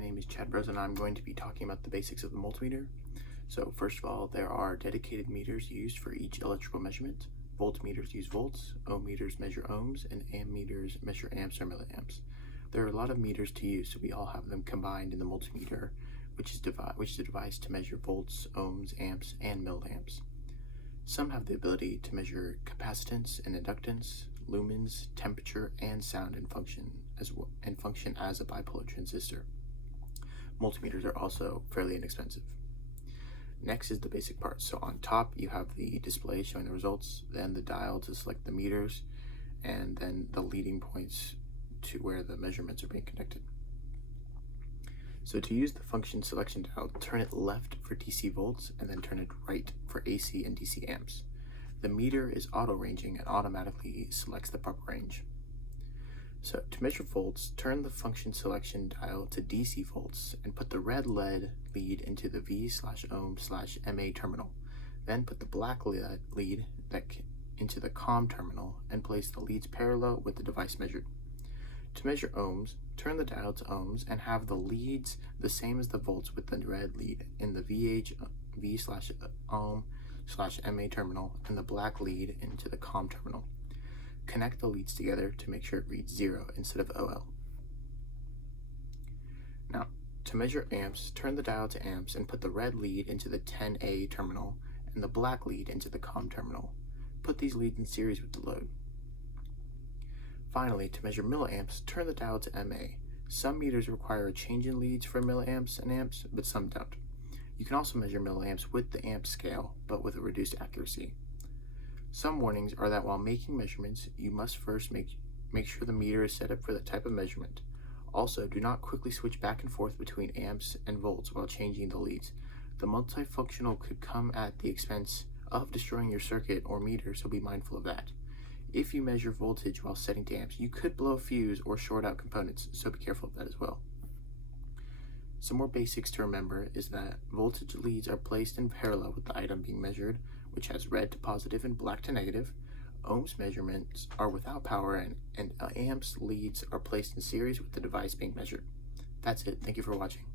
name is Breslin. I'm going to be talking about the basics of the multimeter. So first of all, there are dedicated meters used for each electrical measurement. Voltmeters use volts, ohm meters measure ohms, and ammeters measure amps or milliamps. There are a lot of meters to use, so we all have them combined in the multimeter, which is a device to measure volts, ohms, amps, and milliamps. Some have the ability to measure capacitance and inductance, lumens, temperature, and sound and function as a bipolar transistor. Multimeters are also fairly inexpensive. Next is the basic parts. So on top you have the display showing the results, then the dial to select the meters, and then the leading points to where the measurements are being conducted. So to use the function selection dial, turn it left for DC volts and then turn it right for AC and DC amps. The meter is auto-ranging and automatically selects the proper range. So to measure volts, turn the function selection dial to DC volts and put the red lead into the V/ohm/MA terminal. Then put the black lead into the COM terminal and place the leads parallel with the device measured. To measure ohms, turn the dial to ohms and have the leads the same as the volts with the red lead in the V/ohm/MA terminal and the black lead into the COM terminal. Connect the leads together to make sure it reads 0 instead of OL. Now, to measure amps, turn the dial to amps and put the red lead into the 10A terminal and the black lead into the COM terminal. Put these leads in series with the load. Finally, to measure milliamps, turn the dial to MA. Some meters require a change in leads for milliamps and amps, but some don't. You can also measure milliamps with the amp scale, but with a reduced accuracy. Some warnings are that while making measurements, you must first make sure the meter is set up for the type of measurement. Also, do not quickly switch back and forth between amps and volts while changing the leads. The multifunctional could come at the expense of destroying your circuit or meter, so be mindful of that. If you measure voltage while setting to amps, you could blow a fuse or short out components, so be careful of that as well. Some more basics to remember is that voltage leads are placed in parallel with the item being measured, which has red to positive and black to negative. Ohms measurements are without power, and amps leads are placed in series with the device being measured. That's it. Thank you for watching.